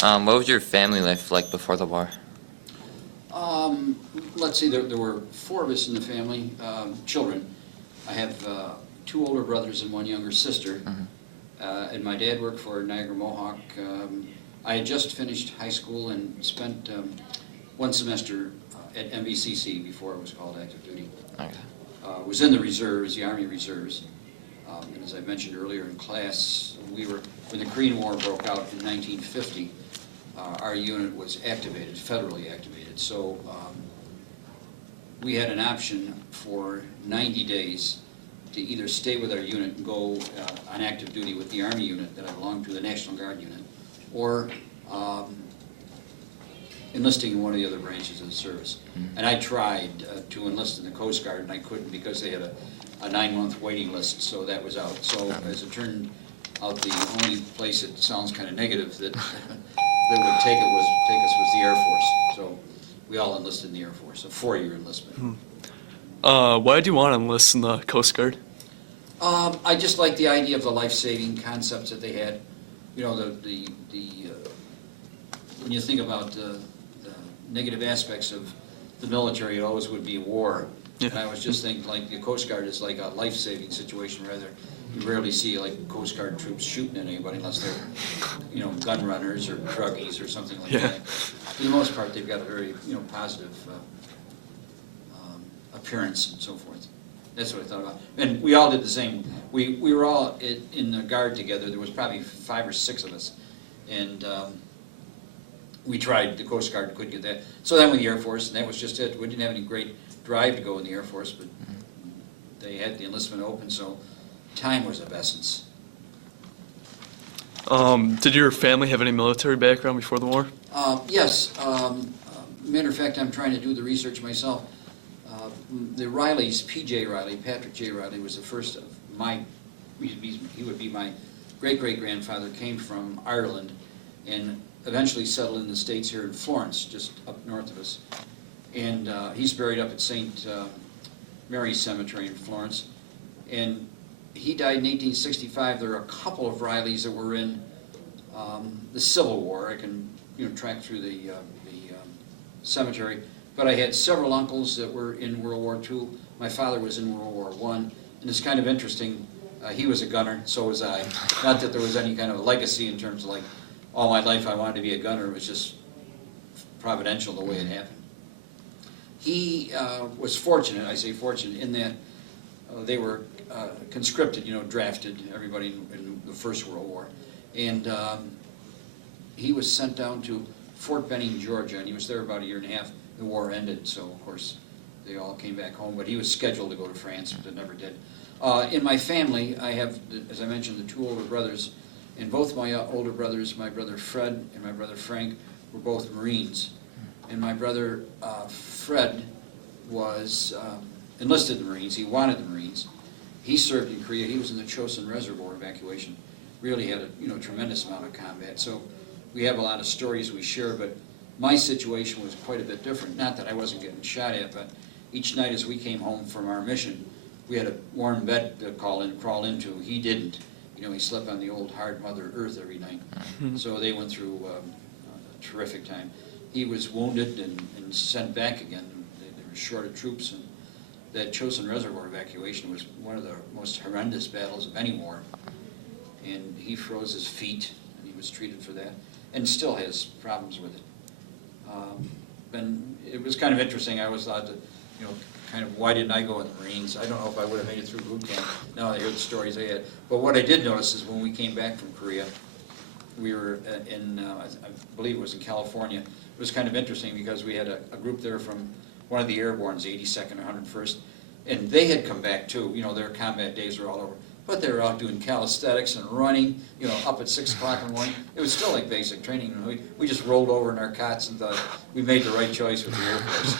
What was your family life like before the war? Let's see, there were four of us in the family, children. I have two older brothers and one younger sister. And my dad worked for Niagara Mohawk. I had just finished high school and spent one semester at MVCC before it was called active duty. Okay. Was in the reserves, the Army Reserves. And as I mentioned earlier in class, when the Korean War broke out in 1950, our unit was activated, federally activated. So we had an option for 90 days to either stay with our unit and go on active duty with the Army unit that I belonged to, the National Guard unit, or enlisting in one of the other branches of the service. And I tried to enlist in the Coast Guard, and I couldn't because they had a 9-month waiting list, so that was out. So as it turned out, the only place, it sounds kind of negative, that that would take us was the Air Force. So we all enlisted in the Air Force, a 4-year enlistment. Why did you want to enlist in the Coast Guard? I just liked the idea of the life-saving concepts that they had. You know, when you think about the negative aspects of the military, it always would be war. Yeah. And I was just thinking, like, the Coast Guard is like a life-saving situation, rather. You rarely see, like, Coast Guard troops shooting at anybody unless they're, you know, gun runners or druggies or something like that. For the most part, they've got a very, you know, positive appearance and so forth. That's what I thought about. And we all did the same. We were all in the Guard together. There was probably 5 or 6 of us. And we tried the Coast Guard, couldn't get that. So then with the Air Force, and that was just it. We didn't have any great drive to go in the Air Force, but they had the enlistment open, so time was of essence. Did your family have any military background before the war? Yes. Matter of fact, I'm trying to do the research myself. The Rileys, P.J. Riley, Patrick J. Riley, was the first of he would be my great-great-grandfather, came from Ireland and eventually settled in the States here in Florence, just up north of us. And he's buried up at St. Mary's Cemetery in Florence. And he died in 1865. There are a couple of Rileys that were in the Civil War. I can, you know, track through the cemetery. But I had several uncles that were in World War II. My father was in World War I. And it's kind of interesting. He was a gunner, so was I. Not that there was any kind of a legacy in terms of, like, all my life I wanted to be a gunner. It was just providential the way it happened. He was fortunate, I say fortunate, in that they were conscripted, you know, drafted, everybody in the First World War. And he was sent down to Fort Benning, Georgia, and he was there about 1.5 years. The war ended, so of course they all came back home, but he was scheduled to go to France, but never did. In my family, I have, as I mentioned, the 2 older brothers, and both my older brothers, my brother Fred and my brother Frank, were both Marines. And my brother Fred was enlisted in the Marines. He wanted the Marines. He served in Korea. He was in the Chosin Reservoir evacuation. Really had a tremendous amount of combat. So we have a lot of stories we share, but my situation was quite a bit different. Not that I wasn't getting shot at, but each night as we came home from our mission, we had a warm bed to crawl into. He didn't. You know, he slept on the old hard Mother Earth every night. So they went through a terrific time. He was wounded and sent back again. They were short of troops, and that Chosin Reservoir evacuation was one of the most horrendous battles of any war. And he froze his feet, and he was treated for that, and still has problems with it. And it was kind of interesting. I always thought that, you know, kind of, why didn't I go in the Marines? I don't know if I would have made it through boot camp. Now I hear the stories I had. But what I did notice is when we came back from Korea, we were in, I believe it was in California. It was kind of interesting because we had a group there from one of the airbornes, 82nd or 101st, and they had come back too. You know, their combat days were all over. But they were out doing calisthenics and running, you know, up at 6 o'clock in the morning. It was still like basic training. And we just rolled over in our cots and thought we made the right choice with the Air Force.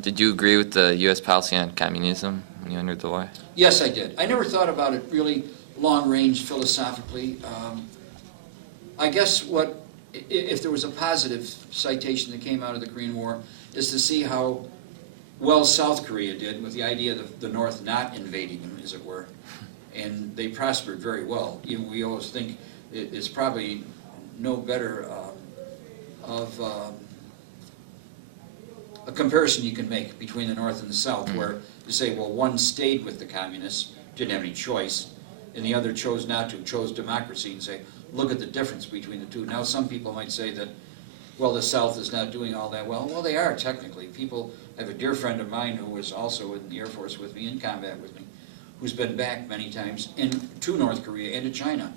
Did you agree with the U.S. policy on communism when you entered the war? Yes, I did. I never thought about it really long-range philosophically. I guess if there was a positive citation that came out of the Korean War, is to see how well South Korea did with the idea of the North not invading them, as it were. and they prospered very well. You know, we always think it's probably no better of a comparison you can make between the North and the South, where you say, well, one stayed with the communists, didn't have any choice, and the other chose not to, chose democracy, and say, look at the difference between the two. Now some people might say that, well, the South is not doing all that well. Well, they are technically. I have a dear friend of mine who was also in the Air Force with me, in combat with me, who's been back many times to North Korea and to China.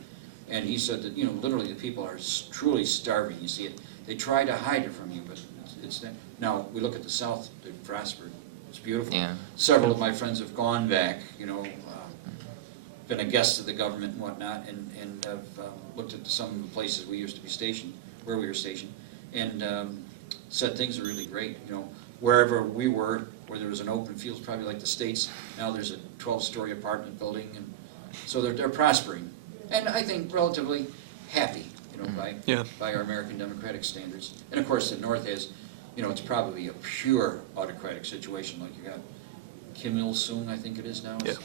And he said that, you know, literally the people are truly starving. You see it. They try to hide it from you, but it's now we look at the South, they've prospered. It's beautiful. Yeah. Several of my friends have gone back, you know, been a guest of the government and whatnot, and have looked at some of the places we used to be stationed, where we were stationed, and said things are really great. You know, wherever we were, where there was an open field, probably like the States, now there's a 12-story apartment building, and so they're prospering, and I think relatively happy, you know, by our American democratic standards. And of course, the North has, you know, it's probably a pure autocratic situation, like you got Kim Il-sung, I think it is now, is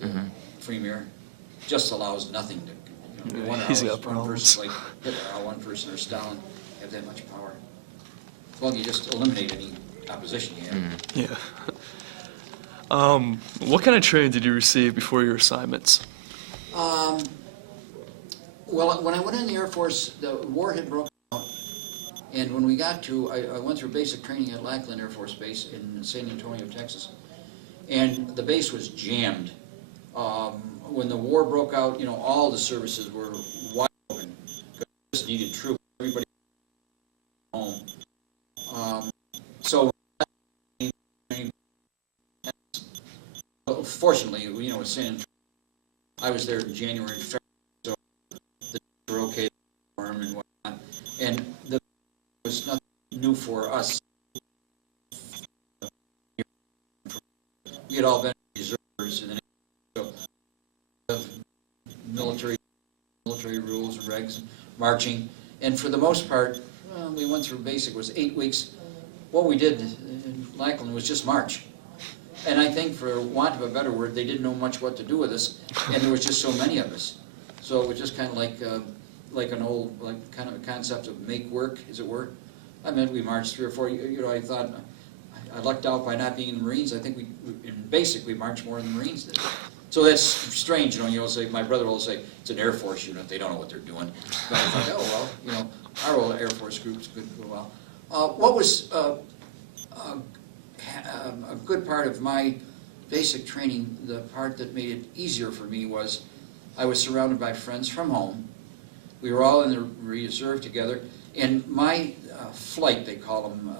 the premier, just allows nothing to, you know, He's got one problems. person like Hitler, or one person or Stalin have that much power. Well, you just eliminate any opposition you have. Yeah. What kind of training did you receive before your assignments? Well, when I went in the Air Force, the war had broken out, and when we got to, I went through basic training at Lackland Air Force Base in San Antonio, Texas, and the base was jammed. When the war broke out, you know, all the services were wide open, because we just needed troops, everybody home. So, fortunately, you know, San Antonio, I was there in January, February, so the were okay for him and whatnot, and the was nothing new for us. We had all been reserves in the military rules, regs, marching, and for the most part, well, we went through basic, it was 8 weeks. What we did in Lackland was just march. And I think, for want of a better word, they didn't know much what to do with us, and there was just so many of us. So it was just kind of like an old, like kind of a concept of make work, as it were. I mean, we marched 3 or 4, you know, I thought, I lucked out by not being in the Marines. I think in basic, we marched more than the Marines did. So that's strange, you know, say, my brother will say, it's an Air Force unit, they don't know what they're doing. But I thought, oh, well, you know, our old Air Force group's good for a while. What was a good part of my basic training, the part that made it easier for me, was I was surrounded by friends from home. We were all in the reserve together, and my flight, they call them,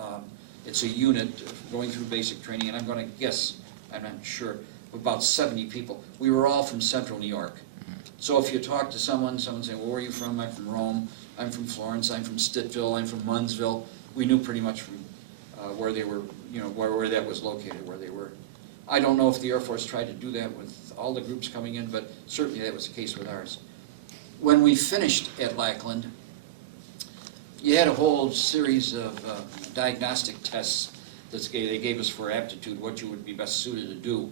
it's a unit going through basic training, and I'm going to guess, I'm not sure, about 70 people. We were all from central New York. So if you talk to someone saying, well, where are you from? I'm from Rome, I'm from Florence, I'm from Stittsville, I'm from Munnsville. We knew pretty much from where they were, you know, where that was located, where they were. I don't know if the Air Force tried to do that with all the groups coming in, but certainly that was the case with ours. When we finished at Lackland, you had a whole series of diagnostic tests that they gave us for aptitude, what you would be best suited to do.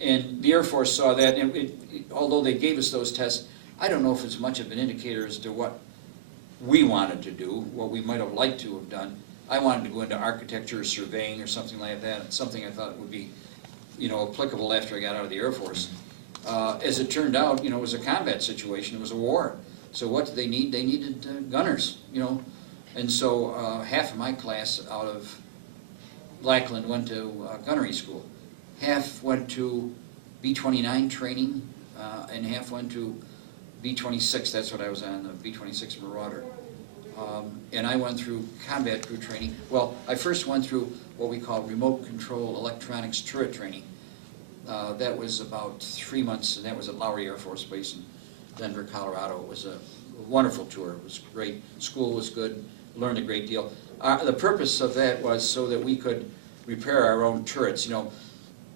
And the Air Force saw that, and although they gave us those tests, I don't know if it's much of an indicator as to what we wanted to do, what we might have liked to have done. I wanted to go into architecture or surveying or something like that, something I thought would be, you know, applicable after I got out of the Air Force. As it turned out, you know, it was a combat situation, it was a war. So what did they need? They needed gunners, you know. And so half of my class out of Lackland went to gunnery school. Half went to B-29 training, and half went to B-26, that's what I was on, the B-26 Marauder. And I went through combat crew training. Well, I first went through what we call remote control electronics turret training. That was about 3 months, and that was at Lowry Air Force Base in Denver, Colorado. It was a wonderful tour. It was great. School was good. Learned a great deal. The purpose of that was so that we could repair our own turrets. You know,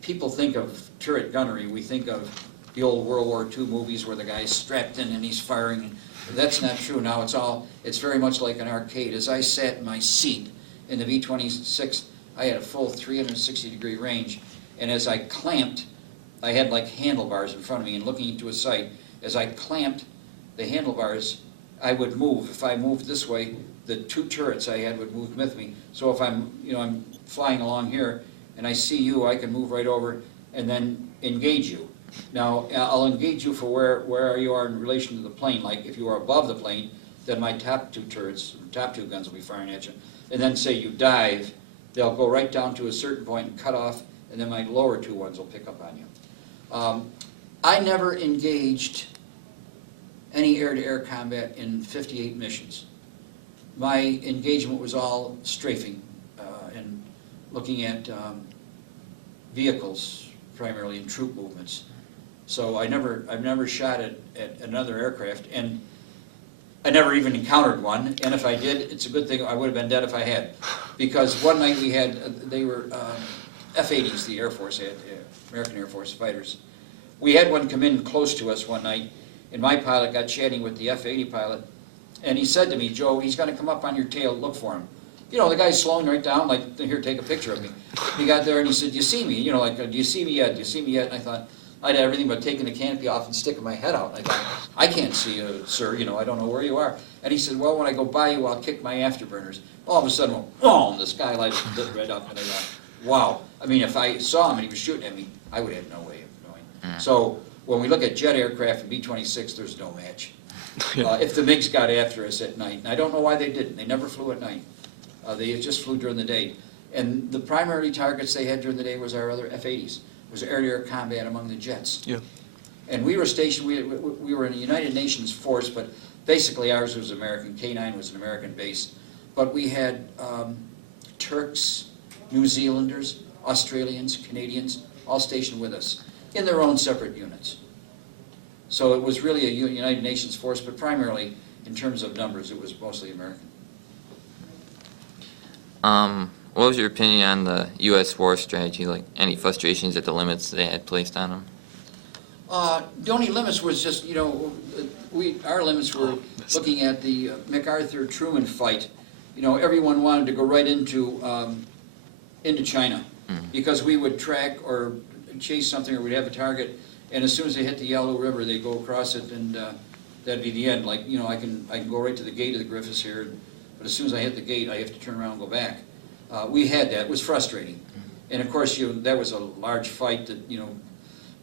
people think of turret gunnery. We think of the old World War II movies where the guy's strapped in and he's firing. That's not true now. It's very much like an arcade. As I sat in my seat in the B-26, I had a full 360-degree range, and as I clamped I had like handlebars in front of me, and looking into a sight, as I clamped the handlebars, I would move. If I moved this way, the two turrets I had would move with me. So if I'm flying along here, and I see you, I can move right over and then engage you. Now, I'll engage you for where you are in relation to the plane. Like if you are above the plane, then my top two turrets, top two guns will be firing at you. And then say you dive, they'll go right down to a certain point and cut off, and then my lower two ones will pick up on you. I never engaged any air-to-air combat in 58 missions. My engagement was all strafing and looking at vehicles, primarily in troop movements. So I've never shot at another aircraft, and I never even encountered one. And if I did, it's a good thing I would have been dead if I had, because one night we had they were F-80s, the Air Force had, American Air Force fighters. We had one come in close to us one night, and my pilot got chatting with the F-80 pilot, and he said to me, "Joe, he's going to come up on your tail, look for him." You know, the guy's slowing right down, like, "Here, take a picture of me." He got there and he said, "Do you see me?" You know, like, "Do you see me yet? Do you see me yet?" And I thought, I'd had everything but taking the canopy off and sticking my head out. And I thought, "I can't see you, sir, you know, I don't know where you are." And he said, "Well, when I go by you, I'll kick my afterburners." All of a sudden, boom, the skylight lit right up, and I thought, wow. I mean, if I saw him and he was shooting at me, I would have no way of knowing. So when we look at jet aircraft and B-26, there's no match. If the MiGs got after us at night, and I don't know why they didn't. They never flew at night. They just flew during the day. And the primary targets they had during the day was our other F-80s. It was air-to-air combat among the jets. Yeah. And we were stationed, we were in a United Nations force, but basically ours was American. K9 was an American base. But we had Turks, New Zealanders, Australians, Canadians, all stationed with us in their own separate units. So it was really a United Nations force, but primarily in terms of numbers, it was mostly American. What was your opinion on the U.S. war strategy? Like, any frustrations at the limits they had placed on them? The only limits was just, you know, our limits were looking at the MacArthur-Truman fight. You know, everyone wanted to go right into China, because we would track or chase something, or we'd have a target, and as soon as they hit the Yellow River, they go across it, and that'd be the end. Like, you know, I can go right to the gate of the Griffiths here, but as soon as I hit the gate, I have to turn around and go back. We had that. It was frustrating. And of course, that was a large fight that, you know,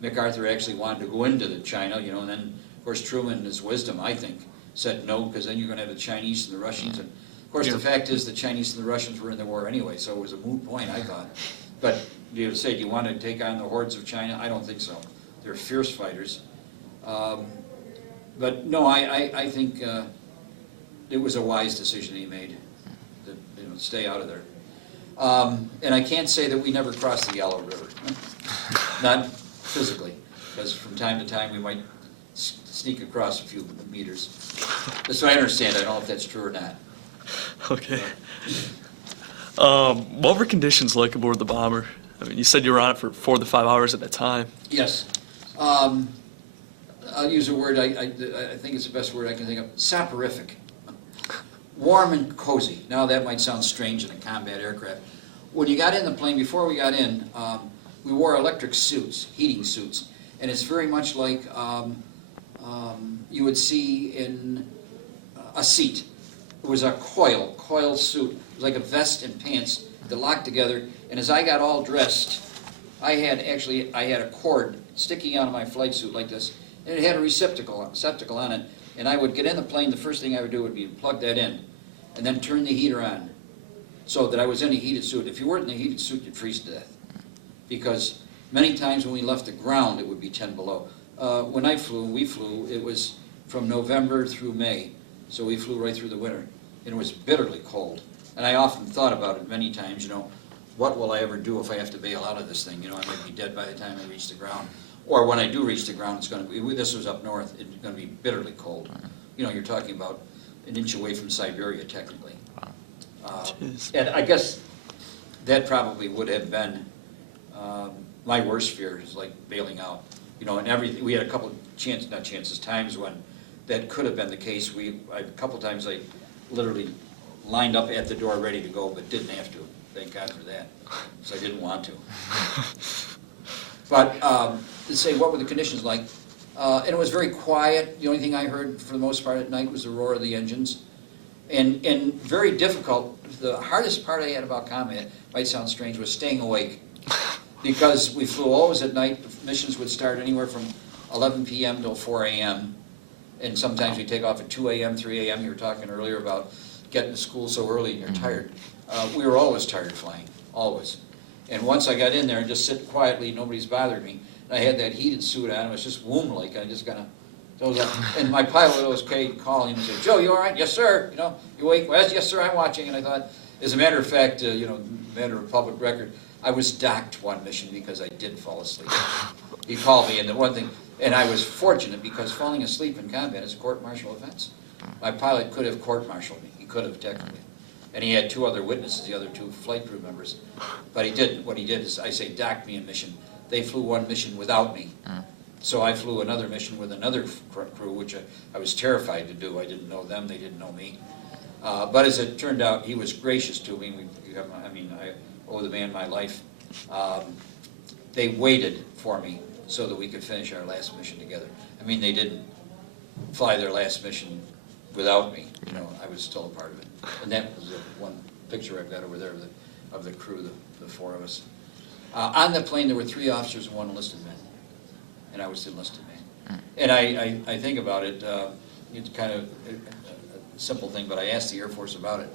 MacArthur actually wanted to go into the China, you know, and then, of course, Truman, in his wisdom, I think, said no, because then you're going to have the Chinese and the Russians. And of course, the fact is the Chinese and the Russians were in the war anyway, so it was a moot point, I thought. But do you want to take on the hordes of China? I don't think so. They're fierce fighters. But no, I think it was a wise decision he made, to, you know, stay out of there. And I can't say that we never crossed the Yellow River, not physically, because from time to time we might sneak across a few meters. So I understand. I don't know if that's true or not. Okay. What were conditions like aboard the bomber? I mean, you said you were on it for 4 to 5 hours at a time. Yes. I'll use a word, I think it's the best word I can think of, soporific. Warm and cozy. Now that might sound strange in a combat aircraft. When you got in the plane, before we got in, we wore electric suits, heating suits, and it's very much like you would see in a seat. It was a coil suit. It was like a vest and pants that locked together, and as I got all dressed, I had a cord sticking out of my flight suit like this, and it had a receptacle on it, and I would get in the plane, the first thing I would do would be plug that in, and then turn the heater on, so that I was in a heated suit. If you weren't in a heated suit, you'd freeze to death, because many times when we left the ground, it would be 10 below. When we flew, it was from November through May, so we flew right through the winter, and it was bitterly cold. And I often thought about it many times, you know, what will I ever do if I have to bail out of this thing? You know, I might be dead by the time I reach the ground. Or when I do reach the ground, it's going to be, this was up north, it's going to be bitterly cold. You know, you're talking about an inch away from Siberia, technically. And I guess that probably would have been my worst fear, is like bailing out. You know, and everything, we had a couple of times when that could have been the case. A couple times I literally lined up at the door ready to go, but didn't have to. Thank God for that, because I didn't want to. But to say what were the conditions like. And it was very quiet. The only thing I heard for the most part at night was the roar of the engines. And very difficult. The hardest part I had about combat, might sound strange, was staying awake. Because we flew always at night. Missions would start anywhere from 11 p.m. till 4 a.m. And sometimes we take off at 2 a.m., 3 a.m. You were talking earlier about getting to school so early and you're tired. We were always tired flying, always. And once I got in there and just sit quietly, nobody's bothered me. I had that heated suit on, it was just womb-like, I just kind of dozed off. And my pilot would always call him and say, Joe, you all right? Yes, sir. You know, you awake? Well, yes, sir, I'm watching. And I thought, as a matter of fact, you know, matter of public record, I was docked one mission because I did fall asleep. He called me, and the one thing, and I was fortunate because falling asleep in combat is a court-martial offense. My pilot could have court-martialed me. He could have, technically. And he had 2 other witnesses, the other 2 flight crew members. But he didn't. What he did is, I say, docked me a mission. They flew one mission without me. So I flew another mission with another crew, which I was terrified to do. I didn't know them, they didn't know me. But as it turned out, he was gracious to me. I owe the man my life. They waited for me so that we could finish our last mission together. I mean, they didn't fly their last mission without me. You know, I was still a part of it. And that was the one picture I've got over there of the crew, the 4 of us. On the plane, there were 3 officers and 1 enlisted man, and I was the enlisted man. And I think about it, it's kind of a simple thing, but I asked the Air Force about it.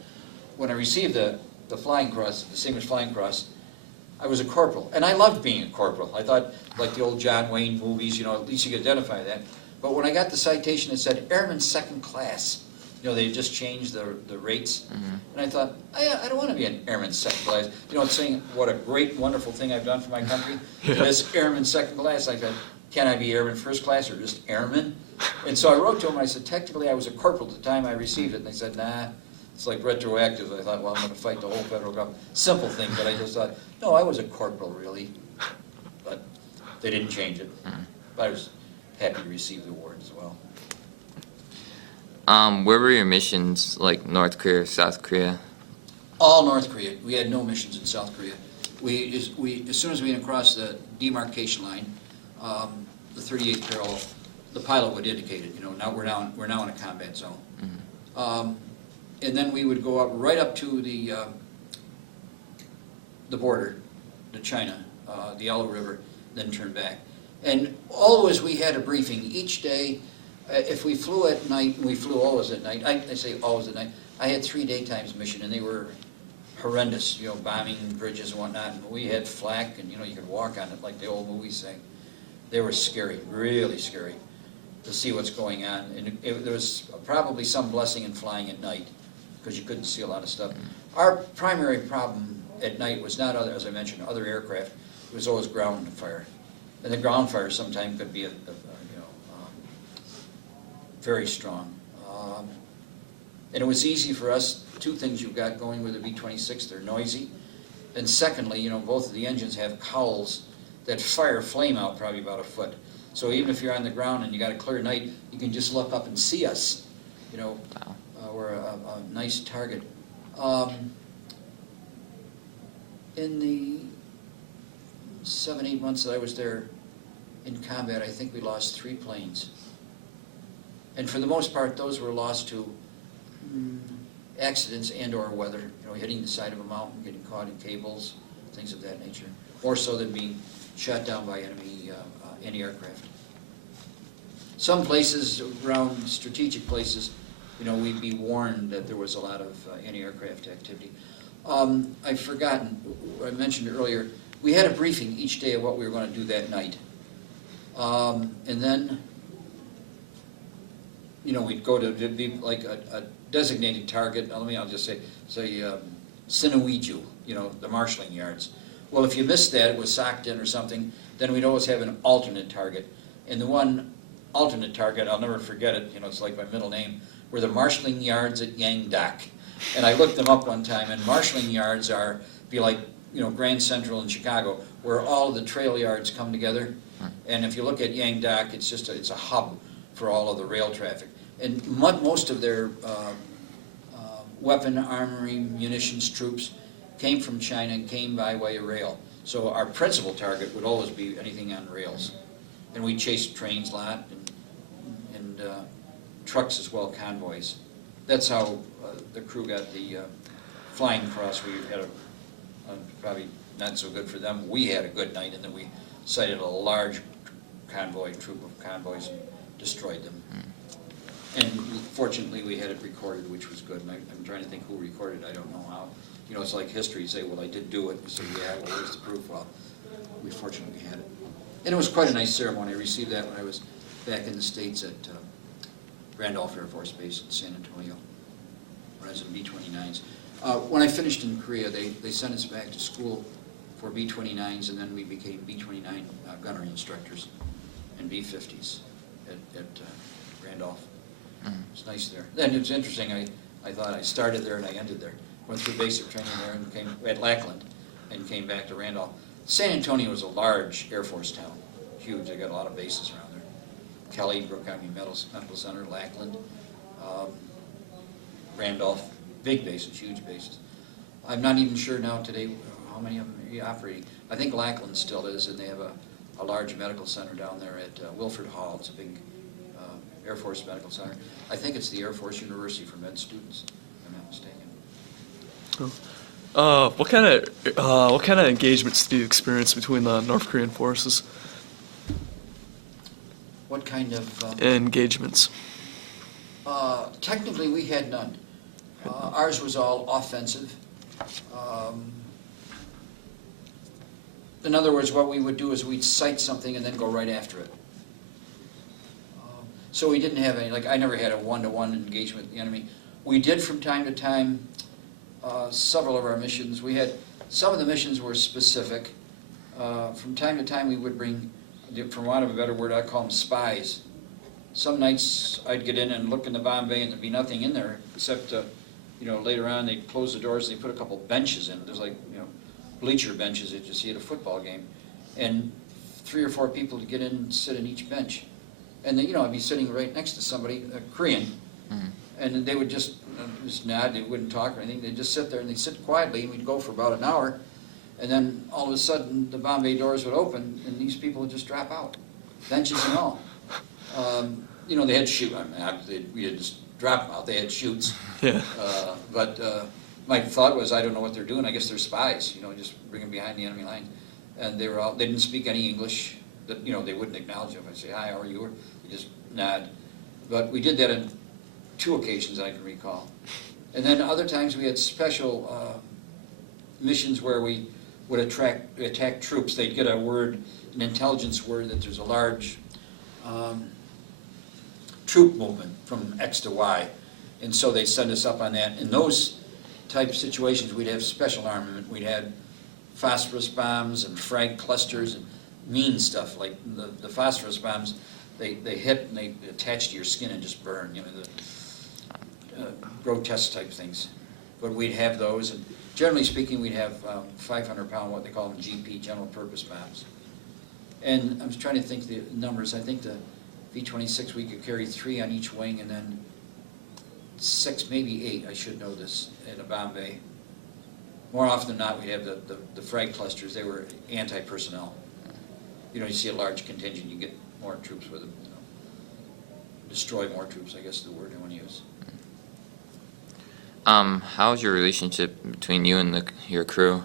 When I received the Flying Cross, the Distinguished Flying Cross, I was a corporal, and I loved being a corporal. I thought, like the old John Wayne movies, you know, at least you could identify that. But when I got the citation, it said Airman Second Class. You know, they just changed the rates. And I thought, I don't want to be an Airman Second Class. You know, it's saying what a great, wonderful thing I've done for my country. This Airman Second Class, I thought, can I be Airman First Class or just Airman? And so I wrote to them, I said, technically I was a corporal at the time I received it. And they said, nah, it's like retroactive. I thought, well, I'm going to fight the whole federal government. Simple thing, but I just thought, no, I was a corporal, really. But they didn't change it. But I was happy to receive the award as well. Where were your missions, like North Korea or South Korea? All North Korea. We had no missions in South Korea. As soon as we went across the demarcation line, the 38th parallel, the pilot would indicate it. You know, now we're now in a combat zone. And then we would go up right up to the border, to China, the Yellow River, then turn back. And always we had a briefing each day. If we flew at night, we flew always at night. I say always at night. I had 3 daytimes mission, and they were horrendous. You know, bombing bridges and whatnot. And we had flak, and you know, you could walk on it like the old movies say. They were scary, really scary, to see what's going on. And there was probably some blessing in flying at night, because you couldn't see a lot of stuff. Our primary problem at night was not other, as I mentioned, other aircraft. It was always ground fire, and the ground fire sometimes could be very strong. And it was easy for us. 2 things you've got going with the B-26, they're noisy. And secondly, you know, both of the engines have cowls that fire flame out probably about a foot. So even if you're on the ground and you got a clear night, you can just look up and see us. You know, we're a nice target. In the 7-8 months that I was there in combat, I think we lost 3 planes. And for the most part, those were lost to accidents and or weather, you know, hitting the side of a mountain, getting caught in cables, things of that nature, more so than being shot down by enemy aircraft. Some places, around strategic places, you know, we'd be warned that there was a lot of anti-aircraft activity. I've forgotten, I mentioned earlier, we had a briefing each day of what we were going to do that night. And then, you know, we'd go to be like a designated target. I'll just say Sinuiju, you know, the marshalling yards. Well, if you missed that, it was Saktin or something, then we'd always have an alternate target. And the one alternate target, I'll never forget it, you know, it's like my middle name, were the marshalling yards at Yangdak. And I looked them up one time, and marshalling yards be like, you know, Grand Central in Chicago, where all of the trail yards come together. And if you look at Yangdak, it's a hub for all of the rail traffic. And most of their weapon, armory, munitions, troops came from China and came by way of rail. So our principal target would always be anything on rails. And we chased trains a lot, and trucks as well, convoys. That's how the crew got the Flying Cross. We had probably not so good for them. We had a good night, and then we sighted a large convoy, troop of convoys, and destroyed them. And fortunately, we had it recorded, which was good. And I'm trying to think who recorded it. I don't know how. You know, it's like history. You say, well, I did do it. You say, yeah, well, where's the proof? Well, we fortunately had it. And it was quite a nice ceremony. I received that when I was back in the States at Randolph Air Force Base in San Antonio, when I was in B-29s. When I finished in Korea, they sent us back to school for B-29s, and then we became B-29 gunnery instructors and B-50s at Randolph. It's nice there. Then it was interesting, I thought I started there and I ended there. Went through basic training there and came at Lackland and came back to Randolph. San Antonio was a large Air Force town, huge. They got a lot of bases around there. Kelly, Brooke County Medical Center, Lackland, Randolph, big bases, huge bases. I'm not even sure now today how many of them are operating. I think Lackland still is, and they have a large medical center down there at Wilford Hall. It's a big Air Force Medical Center. I think it's the Air Force University for med students, if I'm not mistaken. What kind of engagements do you experience between the North Korean forces? What kind of... Engagements. Technically, we had none. Ours was all offensive. In other words, what we would do is we'd sight something and then go right after it. So we didn't have any, like I never had a one-to-one engagement with the enemy. We did from time to time several of our missions. We had, some of the missions were specific. From time to time we would bring, for want of a better word, I'd call them spies. Some nights I'd get in and look in the bomb bay and there'd be nothing in there except, you know, later on they'd close the doors and they put a couple benches in. There's like, you know, bleacher benches that you see at a football game. And 3 or 4 people to get in and sit in each bench. And then, you know, I'd be sitting right next to somebody, a Korean, and they would just nod, they wouldn't talk or anything, they'd just sit there and they'd sit quietly, and we'd go for about an hour, and then all of a sudden the bomb bay doors would open, and these people would just drop out, benches and all. You know, they had shoot, I mean, we didn't just drop them out, they had shoots. Yeah. But my thought was, I don't know what they're doing, I guess they're spies, you know, just bring them behind the enemy line. And they were all, they didn't speak any English. That, you know, they wouldn't acknowledge you if I say, hi, how are you? Or they just nod. But we did that on 2 occasions I can recall. And then other times we had special missions where we would attack troops. They'd get a word, an intelligence word, that there's a large troop movement from X to Y. And so they send us up on that. In those type of situations, we'd have special armament. We'd have phosphorus bombs and frag clusters and mean stuff, like the phosphorus bombs, they hit and they attach to your skin and just burn, you know, the grotesque type things. But we'd have those, and generally speaking, we'd have 500-pound, what they call them, GP, general purpose bombs. And I was trying to think the numbers. I think the V-26, we could carry 3 on each wing, and then 6, maybe 8, I should know this, in a bomb bay. More often than not, we'd have the frag clusters. They were anti-personnel. You know, you see a large contingent, you get more troops with them. You know. Destroy more troops, I guess is the word I want to use. How's your relationship between you and your crew?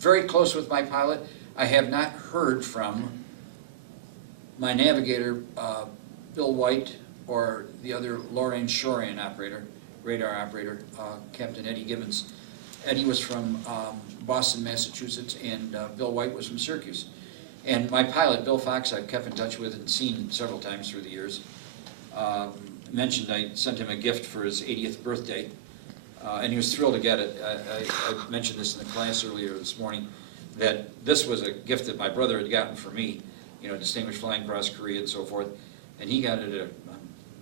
Very close with my pilot. I have not heard from my navigator, Bill White, or the other Lorraine Shorian operator, radar operator, Captain Eddie Gibbons. Eddie was from Boston, Massachusetts, and Bill White was from Syracuse. And my pilot, Bill Fox, I've kept in touch with and seen several times through the years. Mentioned I sent him a gift for his 80th birthday, and he was thrilled to get it. I mentioned this in the class earlier this morning, that this was a gift that my brother had gotten for me, you know, Distinguished Flying Cross Korea and so forth, and he got it at a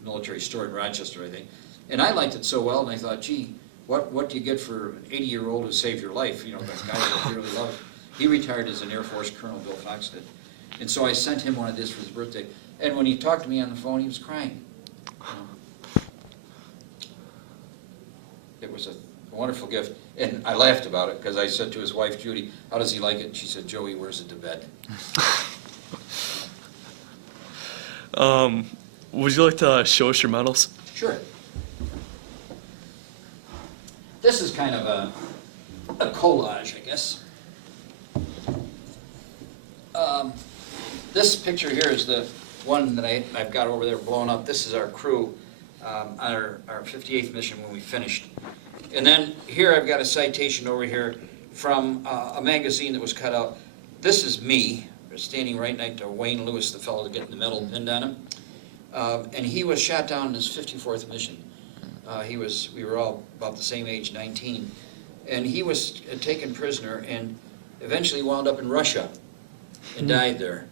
military store in Rochester, I think. And I liked it so well, and I thought, gee, what do you get for an 80-year-old who saved your life? You know, that guy that I dearly love. He retired as an Air Force Colonel, Bill Fox did. And so I sent him one of this for his birthday. And when he talked to me on the phone, he was crying. You know. It was a wonderful gift. And I laughed about it because I said to his wife, Judy, how does he like it? And she said, Joey wears it to bed. Would you like to show us your medals? Sure. This is kind of a collage, I guess. This picture here is the one that I've got over there blown up. This is our crew on our 58th mission when we finished. And then here I've got a citation over here from a magazine that was cut out. This is me, standing right next to Wayne Lewis, the fellow getting the medal pinned on him. And he was shot down in his 54th mission. We were all about the same age, 19. And he was taken prisoner and eventually wound up in Russia and died there.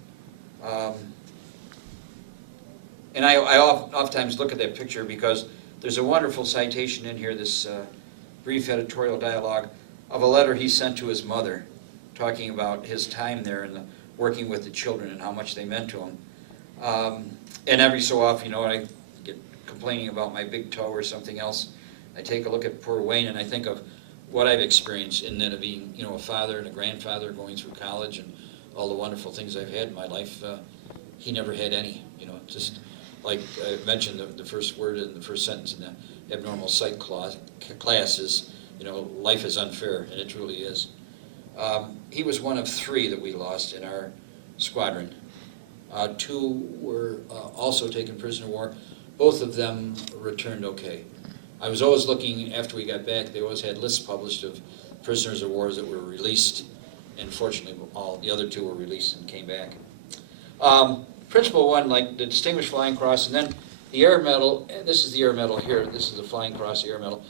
And I oftentimes look at that picture because there's a wonderful citation in here, this brief editorial dialogue of a letter he sent to his mother, talking about his time there and working with the children and how much they meant to him. And every so often, you know, I get complaining about my big toe or something else, I take a look at poor Wayne and I think of what I've experienced in that of being, you know, a father and a grandfather going through college and all the wonderful things I've had in my life. He never had any, you know, just like I mentioned, the first word in the first sentence in the abnormal psych class is, you know, life is unfair, and it truly is. He was one of 3 that we lost in our squadron. 2 were also taken prisoner of war. Both of them returned okay. I was always looking, after we got back, they always had lists published of prisoners of war that were released, and fortunately all the other 2 were released and came back. Principal one, like the Distinguished Flying Cross, and then the Air Medal, and this is the Air Medal here, this is the Flying Cross Air Medal.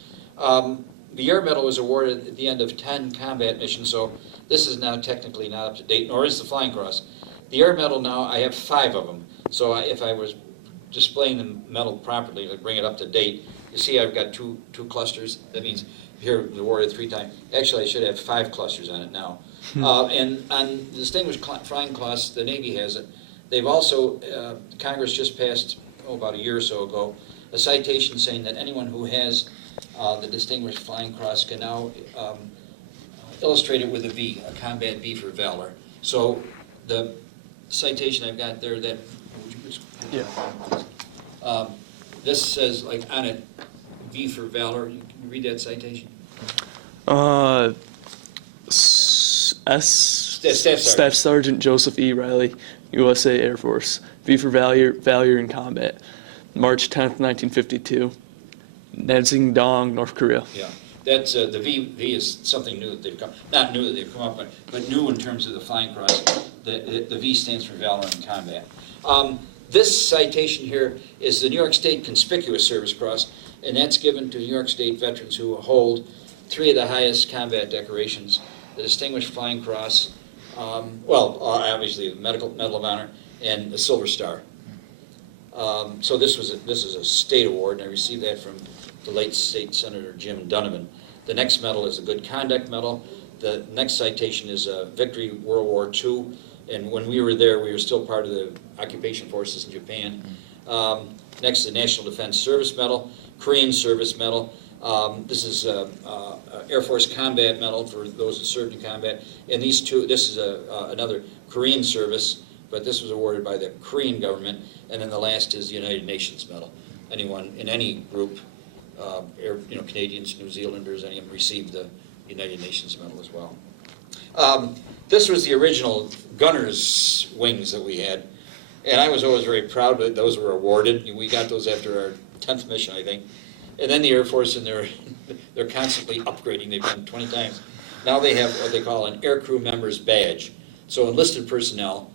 The Air Medal was awarded at the end of 10 combat missions, so this is now technically not up to date, nor is the Flying Cross. The Air Medal now, I have 5 of them, so if I was displaying the medal properly to bring it up to date, you see I've got two clusters. That means here awarded 3 times. Actually, I should have 5 clusters on it now. And on the Distinguished Flying Cross, the Navy has it. They've also, Congress just passed, about a year or so ago, a citation saying that anyone who has the Distinguished Flying Cross can now illustrate it with a V, a combat V for valor. So the citation I've got there, that, yeah. This says, like on it, V for valor. Can you read that citation? Staff Sergeant Joseph E. Riley, USA Air Force. V for valor in combat. March 10th, 1952. Nansing-dong, North Korea. Yeah, that's the V is something new that they've come. Not new that they've come up, but new in terms of the Flying Cross. The V stands for valor in combat. This citation here is the New York State Conspicuous Service Cross, and that's given to New York State veterans who hold 3 of the highest combat decorations: the Distinguished Flying Cross, obviously the Medal of Honor, and the Silver Star. So this is a state award, and I received that from the late State Senator Jim Donovan. The next medal is a Good Conduct Medal. The next citation is Victory World War II, and when we were there, we were still part of the occupation forces in Japan. Next, the National Defense Service Medal, Korean Service Medal. This is Air Force Combat Medal for those who served in combat. And these 2, this is another Korean Service, but this was awarded by the Korean government. And then the last is the United Nations Medal. Anyone in any group, Canadians, New Zealanders, any of them received the United Nations Medal as well. This was the original gunner's wings that we had. And I was always very proud that those were awarded. We got those after our 10th mission, I think. And then the Air Force, and they're constantly upgrading. They've done 20 times. Now they have what they call an aircrew member's badge. So enlisted personnel,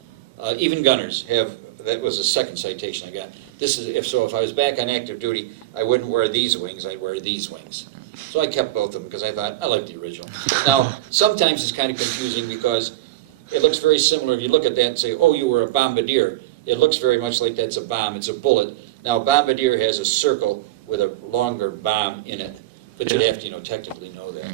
even gunners, have. That was the second citation I got. This is if I was back on active duty, I wouldn't wear these wings. I'd wear these wings. So I kept both of them because I thought I liked the original. Now sometimes it's kind of confusing because it looks very similar. If you look at that and say, "Oh, you were a bombardier," it looks very much like that's a bomb. It's a bullet. Now bombardier has a circle with a longer bomb in it, but you'd have to, technically know that.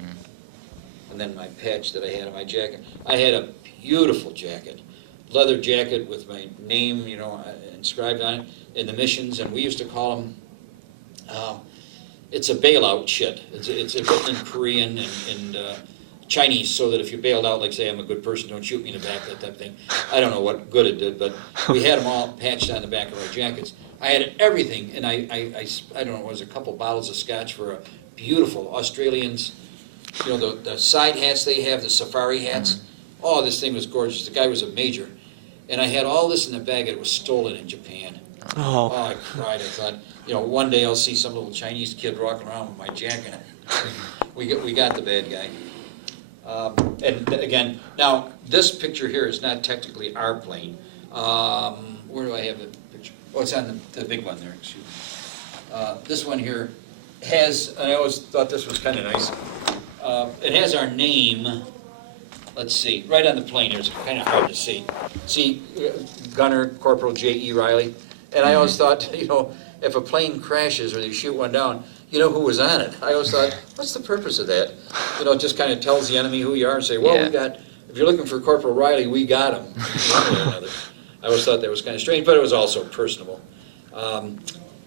And then my patch that I had on my jacket. I had a beautiful jacket, leather jacket with my name, inscribed on it, in the missions, and we used to call them, it's a bailout shit. It's written in Korean, and Chinese, so that if you bailed out, like say I'm a good person, don't shoot me in the back, that type of thing. I don't know what good it did, but we had them all patched on the back of our jackets. I had everything, and I don't know, it was a couple bottles of scotch for a beautiful Australians, you know, the side hats they have, the safari hats. Oh, this thing was gorgeous. The guy was a major. And I had all this in the bag, and it was stolen in Japan. Oh, I cried. I thought, you know, one day I'll see some little Chinese kid walking around with my jacket. We got the bad guy. And again, now, this picture here is not technically our plane. Where do I have the picture? Oh, it's on the big one there, excuse me. This one here has, I always thought this was kind of nice. It has our name, let's see, right on the plane here. It's kind of hard to see. See, Gunner Corporal J.E. Riley. And I always thought, you know, if a plane crashes or they shoot one down, you know who was on it. I always thought, what's the purpose of that? You know, it just kind of tells the enemy who you are and say, well, Yeah. we got, if you're looking for Corporal Riley, we got him. One way or another. I always thought that was kind of strange, but it was also personable.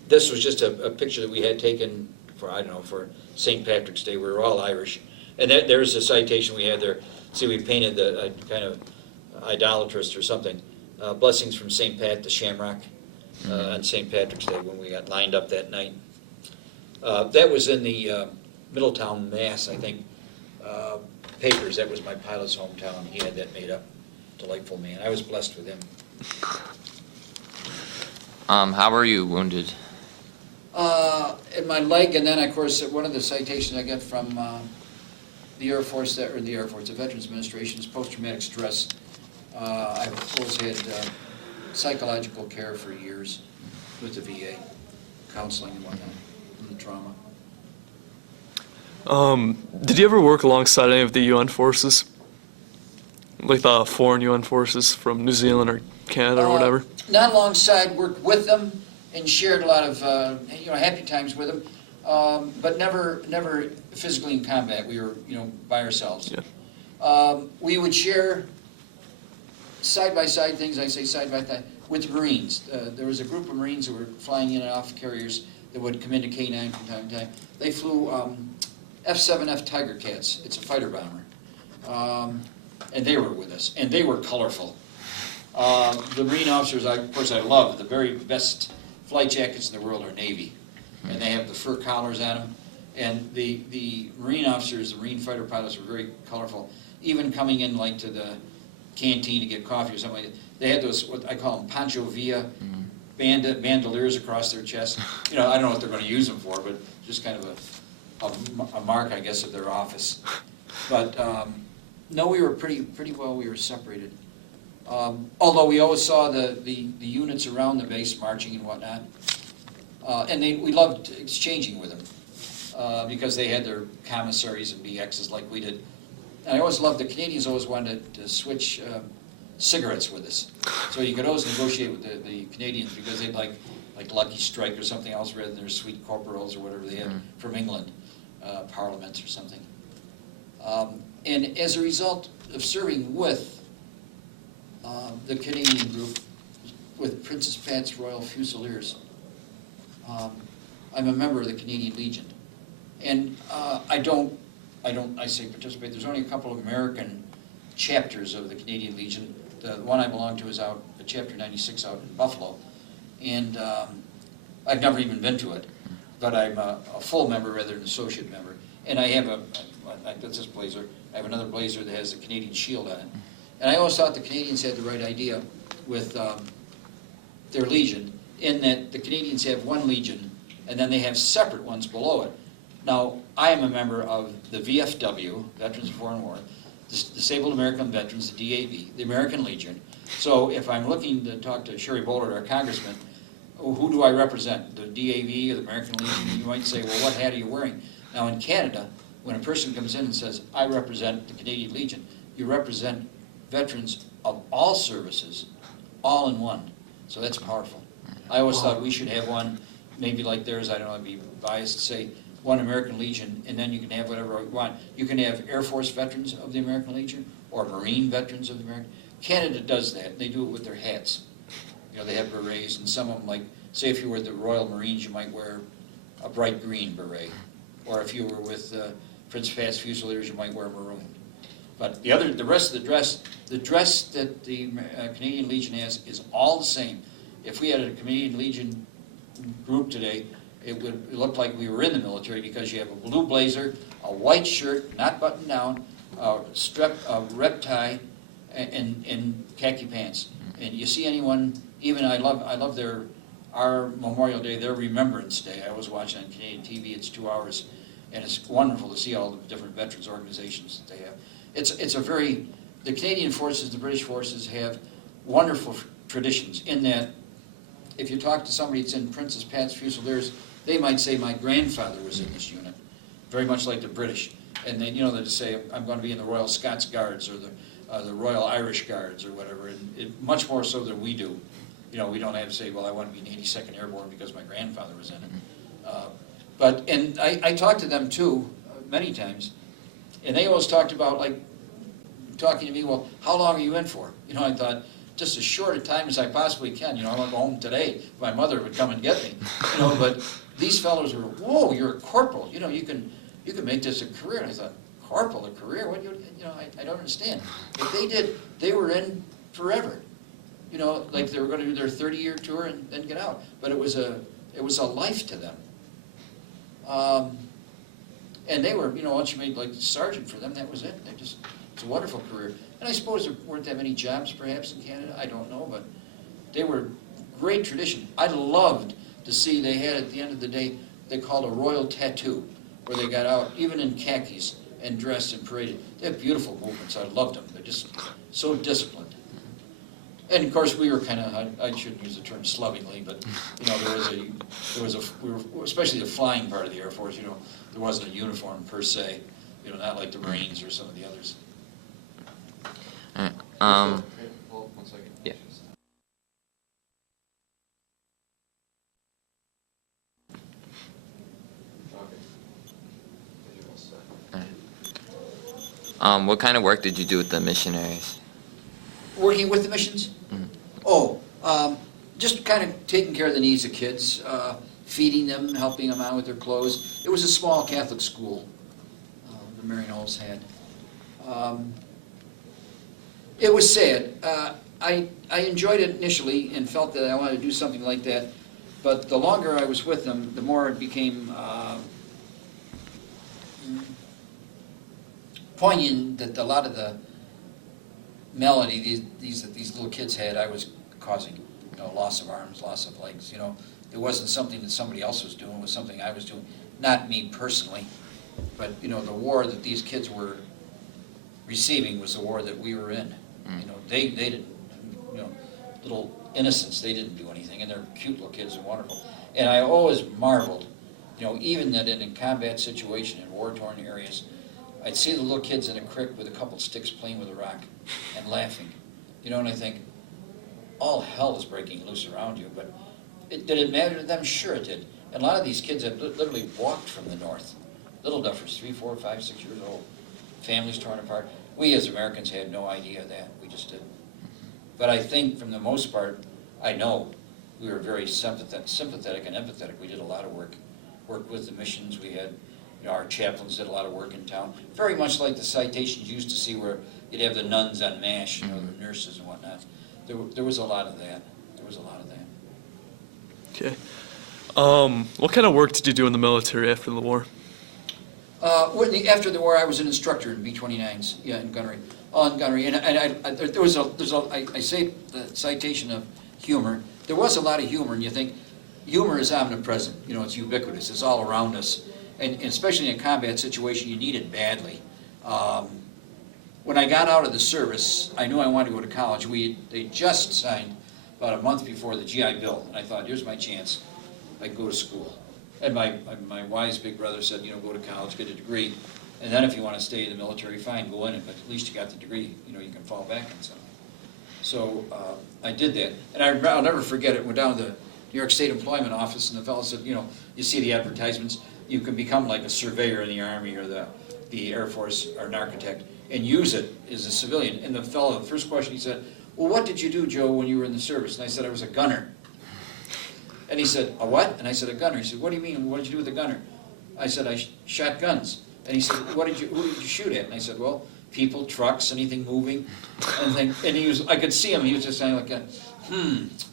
This was just a picture that we had taken for, I don't know, for St. Patrick's Day. We were all Irish. And there's a citation we had there. See, we painted the kind of idolatrous or something. Blessings from St. Pat to Shamrock on St. Patrick's Day when we got lined up that night. That was in the Middletown, Mass, I think, papers. That was my pilot's hometown. He had that made up. Delightful man. I was blessed with him. How were you wounded? In my leg, and then, of course, one of the citations I get from the Air Force, the Veterans Administration, is post-traumatic stress. I've, of course, had psychological care for years with the VA, counseling and whatnot, and the trauma. Did you ever work alongside any of the UN forces? Like the foreign UN forces from New Zealand or Canada or whatever? Not alongside, worked with them and shared a lot of happy times with them, but never physically in combat. We were by ourselves. Yeah. We would share side-by-side things, I say side-by-side, with Marines. There was a group of Marines who were flying in and off carriers that would come into K-9 from time to time. They flew F-7F Tiger Cats. It's a fighter bomber. And they were with us, and they were colorful. The Marine officers, of course, I love. The very best flight jackets in the world are Navy, and they have the fur collars on them. And the Marine officers, the Marine fighter pilots, were very colorful. Even coming in like to the canteen to get coffee or something like that, they had those, what I call them, Pancho Villa bandoliers across their chest. I don't know what they're going to use them for, but just kind of a mark, I guess, of their office. But no, we were pretty well. We were separated. Although we always saw the units around the base marching and whatnot, and we loved exchanging with them because they had their commissaries and BXs like we did. And I always loved the Canadians. Always wanted to switch cigarettes with us, so you could always negotiate with the Canadians because they'd like Lucky Strike or something else rather than their Sweet Corporals or whatever they had from England, Parliaments or something. And as a result of serving with the Canadian group, with Princess Pat's Royal Fusiliers, I'm a member of the Canadian Legion. And I say participate, there's only a couple of American chapters of the Canadian Legion. The one I belong to is out, Chapter 96 out in Buffalo. And I've never even been to it, but I'm a full member rather than an associate member. And I have that's this blazer. I have another blazer that has the Canadian shield on it. And I always thought the Canadians had the right idea with their Legion, in that the Canadians have one Legion, and then they have separate ones below it. Now, I am a member of the VFW, Veterans of Foreign War, the Disabled American Veterans, the DAV, the American Legion. So if I'm looking to talk to Sherry Bollard, our congressman, who do I represent? The DAV or the American Legion? You might say, well, what hat are you wearing? Now, in Canada, when a person comes in and says, I represent the Canadian Legion, you represent veterans of all services, all in one. So that's powerful. I always thought we should have one, maybe like theirs, I don't know, I'd be biased to say, one American Legion, and then you can have whatever you want. You can have Air Force veterans of the American Legion, or Marine veterans of the American. Canada does that. They do it with their hats. They have berets, and some of them, like, say if you were the Royal Marines, you might wear a bright green beret. Or if you were with Prince Pat's Fusiliers, you might wear maroon. But the rest of the dress that the Canadian Legion has is all the same. If we had a Canadian Legion group today, it would look like we were in the military, because you have a blue blazer, a white shirt, not buttoned down, a rep tie, and khaki pants. And you see anyone, even I love our Memorial Day, their Remembrance Day. I was watching on Canadian TV. It's 2 hours, and it's wonderful to see all the different veterans organizations that they have. The Canadian forces, the British forces have wonderful traditions in that if you talk to somebody that's in Princess Pat's Fusiliers, they might say, my grandfather was in this unit, very much like the British. And they, they just say, I'm going to be in the Royal Scots Guards or the Royal Irish Guards or whatever, and much more so than we do. We don't have to say, well, I want to be in the 82nd Airborne because my grandfather was in it. And I talked to them too, many times, and they always talked about, like, talking to me, well, how long are you in for? I thought, just as short a time as I possibly can. I want to go home today. My mother would come and get me. But these fellows were, whoa, you're a corporal. You can make this a career. And I thought, corporal, a career? What I don't understand. If they did, they were in forever. Like they were going to do their 30-year tour and then get out. But it was a life to them. And they were, once you made like sergeant for them, that was it. It's a wonderful career. And I suppose there weren't that many jobs perhaps in Canada. I don't know, but they were great tradition. I loved to see they had at the end of the day, they called a royal tattoo, where they got out, even in khakis, and dressed and paraded. They had beautiful movements. I loved them. They're just so disciplined. And of course, we were kind of, I shouldn't use the term slubbingly, but we were, especially the flying part of the Air Force, there wasn't a uniform per se, not like the Marines or some of the others. All right. Hold one second. Yeah. What kind of work did you do with the missionaries? Working with the missions? Just kind of taking care of the needs of kids, feeding them, helping them out with their clothes. It was a small Catholic school the Maryknolls had. It was sad. I enjoyed it initially and felt that I wanted to do something like that, but the longer I was with them, the more it became poignant that a lot of the malady these little kids had, I was causing. Loss of arms, loss of legs. It wasn't something that somebody else was doing. It was something I was doing. Not me personally, but the war that these kids were receiving was the war that we were in. They didn't, little innocents. They didn't do anything, and they're cute little kids and wonderful. And I always marveled, even that in a combat situation in war-torn areas, I'd see the little kids in a creek with a couple sticks playing with a rock and laughing. And I think, all hell is breaking loose around you, but did it matter to them? Sure it did. And a lot of these kids had literally walked from the north. Little duffers, 3, 4, 5, 6 years old. Families torn apart. We as Americans had no idea of that. We just didn't. But I think for the most part, I know we were very sympathetic and empathetic. We did a lot of work with the missions. We had, our chaplains did a lot of work in town. Very much like the citations you used to see where you'd have the nuns on MASH, the nurses and whatnot. There was a lot of that. Okay. What kind of work did you do in the military after the war? After the war, I was an instructor in B-29s, in gunnery, on gunnery. And I say the citation of humor. There was a lot of humor, and you think humor is omnipresent. It's ubiquitous. It's all around us, and especially in a combat situation, you need it badly. When I got out of the service, I knew I wanted to go to college. They just signed about a month before the GI Bill, and I thought, here's my chance. I can go to school. And my wise big brother said, go to college, get a degree, and then if you want to stay in the military, fine, go in it, but at least you got the degree. You can fall back on something. So I did that, and I'll never forget it. Went down to the New York State Employment Office, and the fellow said, you see the advertisements, you can become like a surveyor in the Army or the Air Force or an architect, and use it as a civilian. And the fellow, the first question he said, well, what did you do, Joe, when you were in the service? And I said, I was a gunner. And he said, a what? And I said, a gunner. He said, what do you mean? What did you do with a gunner? I said, I shot guns. And he said, who did you shoot at? And I said, well, people, trucks, anything moving. And I could see him, he was just saying like,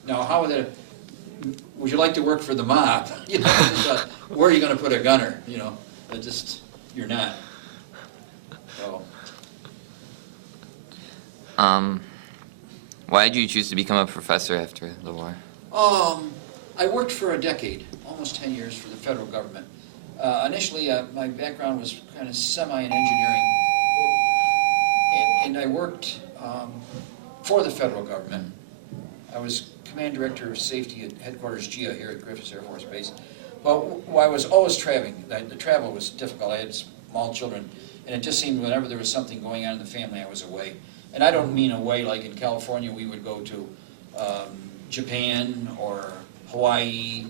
now how would that, would you like to work for the mob? You know, I just thought, where are you gonna put a gunner, you know? You're not. So, Why did you choose to become a professor after the war? I worked for a decade, almost 10 years for the federal government. Initially, my background was kind of semi in engineering, and I worked for the federal government. I was command director of safety at headquarters GIA here at Griffiths Air Force Base. But I was always traveling. The travel was difficult. I had small children, and it just seemed whenever there was something going on in the family, I was away. And I don't mean away like in California we would go to Japan or Hawaii.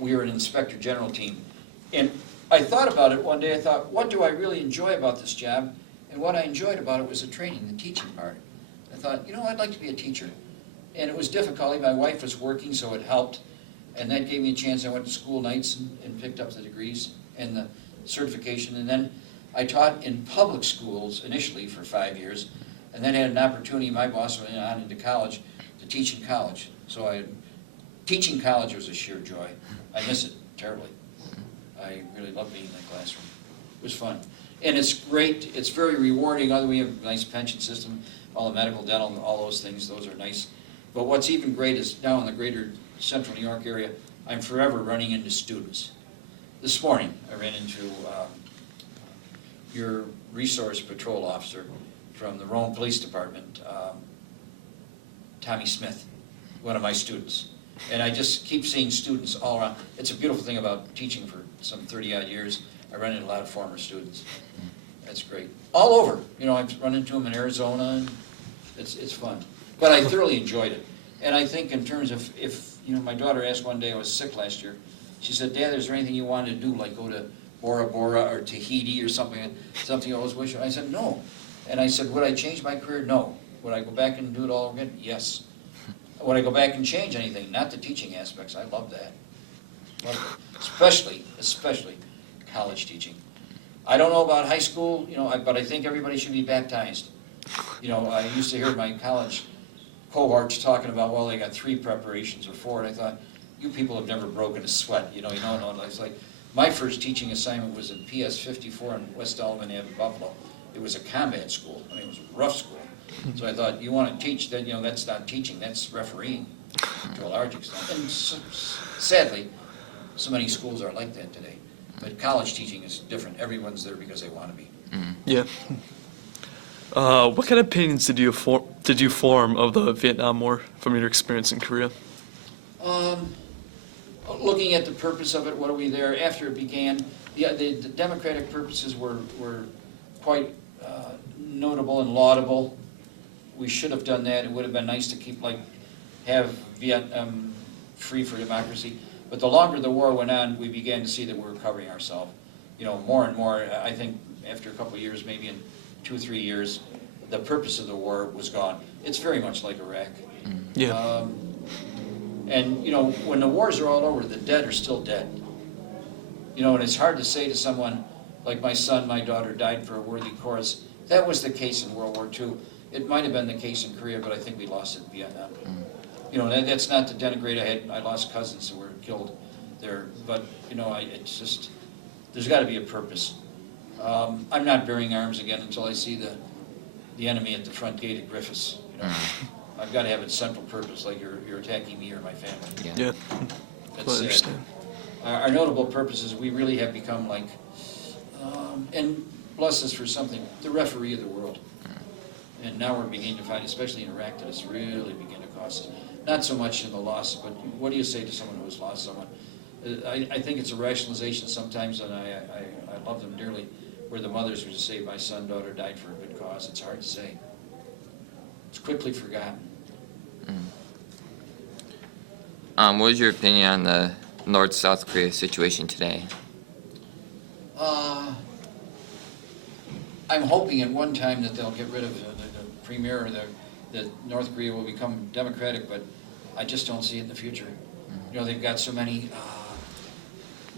We were an inspector general team. And I thought about it one day. I thought, what do I really enjoy about this job? And what I enjoyed about it was the training, the teaching part. I thought, you know, I'd like to be a teacher. And it was difficult. My wife was working, so it helped. And that gave me a chance. I went to school nights and picked up the degrees and the certification. And then I taught in public schools initially for 5 years, and then had an opportunity. My boss went on into college to teach in college. So teaching college was a sheer joy. I miss it terribly. I really love being in the classroom. It was fun. And it's great. It's very rewarding. We have a nice pension system, all the medical, dental, all those things. Those are nice. But what's even great is now in the greater Central New York area, I'm forever running into students. This morning, I ran into your resource patrol officer from the Rome Police Department, Tommy Smith, one of my students. And I just keep seeing students all around. It's a beautiful thing about teaching for some 30-odd years. I run into a lot of former students. That's great. All over. You know, I've run into them in Arizona, and it's fun. But I thoroughly enjoyed it. And I think in terms of you know, my daughter asked one day, I was sick last year, she said, Dad, is there anything you wanted to do, like go to Bora Bora or Tahiti or something you always wish? I said, no. And I said, would I change my career? No. Would I go back and do it all again? Yes. Would I go back and change anything? Not the teaching aspects. I love that. Love it. Especially college teaching. I don't know about high school, you know, but I think everybody should be baptized. You know, I used to hear my college cohorts talking about, well, they got 3 preparations or 4, and I thought, you people have never broken a sweat, you know, it's like, my first teaching assignment was at PS 54 in West Alabama, Buffalo. It was a combat school. I mean, it was a rough school. So I thought, you want to teach, then, you know, that's not teaching, that's refereeing to a large extent. And sadly, so many schools are like that today. But college teaching is different. Everyone's there because they want to be. Yeah. What kind of opinions did you form of the Vietnam War from your experience in Korea? Looking at the purpose of it, what are we there? After it began, the democratic purposes were quite notable and laudable. We should have done that. It would have been nice to have Vietnam free for democracy. But the longer the war went on, we began to see that we were covering ourselves. You know, more and more, I think after a couple of years, maybe in 2 or 3 years, the purpose of the war was gone. It's very much like Iraq. Yeah. And, you know, when the wars are all over, the dead are still dead. You know, and it's hard to say to someone, like my son, my daughter died for a worthy cause. That was the case in World War II. It might have been the case in Korea, but I think we lost it in Vietnam. You know, that's not to denigrate. I lost cousins who were killed there. But, you know, it's just, there's got to be a purpose. I'm not bearing arms again until I see the enemy at the front gate at Griffiths. You know, I've got to have a central purpose, like you're attacking me or my family. Yeah. That's I sad. understand. Our notable purposes, we really have become like, and bless us for something, the referee of the world. And now we're beginning to find, especially in Iraq, that it's really beginning to cost us. Not so much in the loss, but what do you say to someone who has lost someone? I think it's a rationalization sometimes, and I love them dearly, where the mothers would just say, my son, daughter died for a good cause. It's hard to say. It's quickly forgotten. What is your opinion on the North-South Korea situation today? I'm hoping at one time that they'll get rid of the premier, or that North Korea will become democratic, but I just don't see it in the future. You know, they've got so many,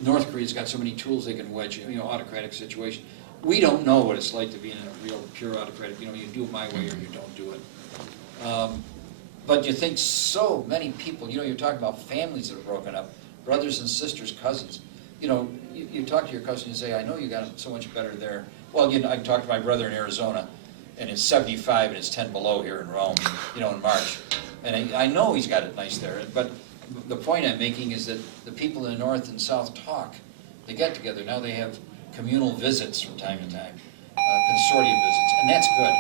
North Korea's got so many tools they can wedge, you know, autocratic situation. we don't know what it's like to be in a real pure autocratic, you do it my way or you don't do it. But you think so many people, you're talking about families that are broken up, brothers and sisters, cousins. You talk to your cousin and say, I know you got it so much better there. Well, I talked to my brother in Arizona, and it's 75 and it's 10 below here in Rome, in March. And I know he's got it nice there. But the point I'm making is that the people in the North and South talk. They get together. Now they have communal visits from time to time, consortium visits, and that's good.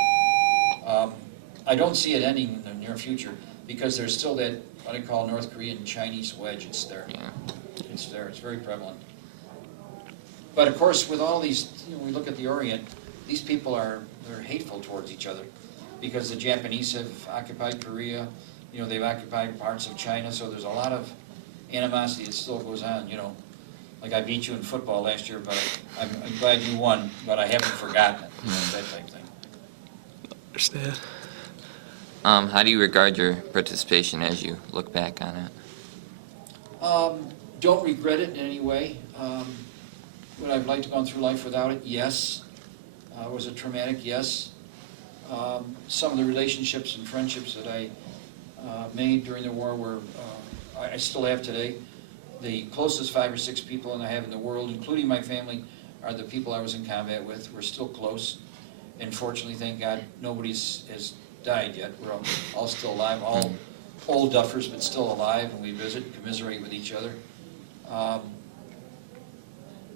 I don't see it ending in the near future because there's still that, what I call North Korean Chinese wedge. It's there. Yeah. It's there. It's very prevalent. But of course, with all these, we look at the Orient, these people they're hateful towards each other because the Japanese have occupied Korea, they've occupied parts of China, so there's a lot of animosity that still goes on, Like I beat you in football last year, but I'm glad you won, but I haven't forgotten it, that type of thing. Understand. How do you regard your participation as you look back on it? Don't regret it in any way. Would I have liked to have gone through life without it? Yes. Was it traumatic? Yes. Some of the relationships and friendships that I made during the war were, I still have today. The closest 5 or 6 people I have in the world, including my family, are the people I was in combat with. We're still close. And fortunately, thank God, nobody has died yet. We're all still alive, all old duffers, but still alive, and we visit, commiserate with each other.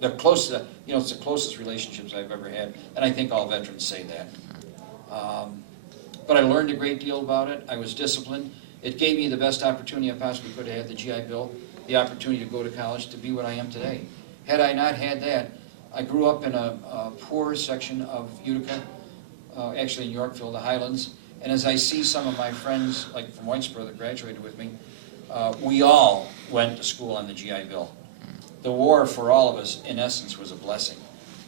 The closest, it's the closest relationships I've ever had, and I think all veterans say that. But I learned a great deal about it. I was disciplined. It gave me the best opportunity I possibly could have had, the GI Bill, the opportunity to go to college, to be what I am today. Had I not had that, I grew up in a poor section of Utica, actually in Yorkville, the Highlands, and as I see some of my friends, like from Whitesboro that graduated with me, we all went to school on the GI Bill. The war for all of us, in essence, was a blessing.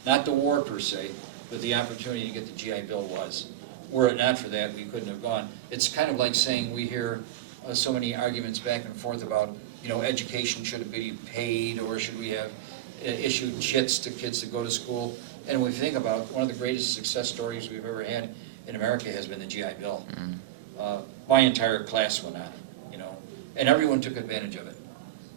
Not the war per se, but the opportunity to get the GI Bill was. Were it not for that, we couldn't have gone. It's kind of like saying we hear so many arguments back and forth about, education should be paid, or should we have issued chits to kids to go to school. And when we think about it, one of the greatest success stories we've ever had in America has been the GI Bill. My entire class went on it, and everyone took advantage of it.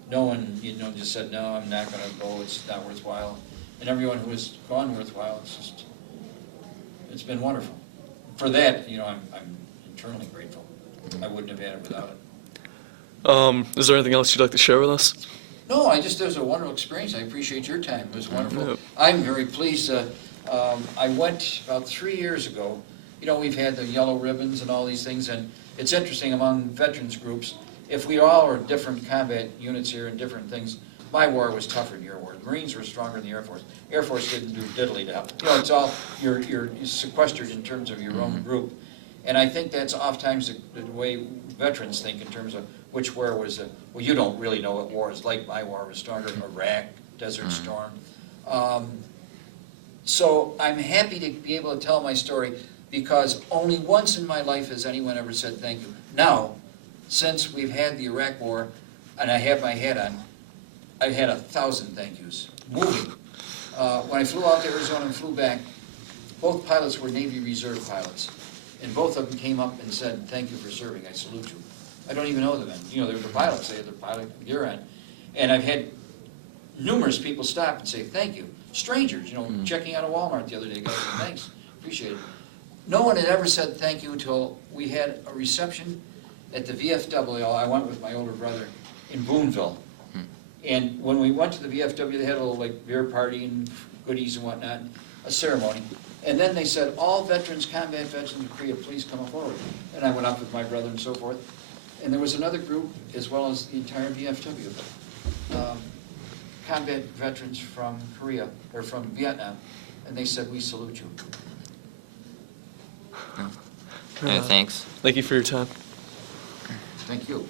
No one, just said, no, I'm not going to go, it's not worthwhile. And everyone who has gone worthwhile, it's been wonderful. For that, I'm internally grateful. I wouldn't have had it without it. Is there anything else you'd like to share with us? No, it was a wonderful experience. I appreciate your time. It was wonderful. Yeah. I'm very pleased. I went about 3 years ago. We've had the yellow ribbons and all these things, and it's interesting among veterans groups, if we all are different combat units here and different things, my war was tougher than your war. The Marines were stronger than the Air Force. Air Force didn't do diddly to help. It's all, you're sequestered in terms of your own group. And I think that's oftentimes the way veterans think in terms of which war was, well, you don't really know what war is like. My war was stronger in Iraq, Desert Storm. So I'm happy to be able to tell my story because only once in my life has anyone ever said thank you. Now, since we've had the Iraq War, and I have my hat on, I've had 1,000 thank yous. Moving. When I flew out to Arizona and flew back, both pilots were Navy Reserve pilots. And both of them came up and said, thank you for serving, I salute you. I don't even know the men. They were the pilots, they had their pilot gear on. And I've had numerous people stop and say, thank you. Strangers, checking out of Walmart the other day, guys said, thanks, appreciate it. No one had ever said thank you until we had a reception at the VFW. I went with my older brother in Boonville. And when we went to the VFW, they had a little beer party and goodies and whatnot, a ceremony. And then they said, all veterans, combat veterans of Korea, please come forward. And I went up with my brother and so forth. And there was another group, as well as the entire VFW, combat veterans from Korea, or from Vietnam. And they said, we salute you. Yeah, thanks. Thank you for your time. Thank you.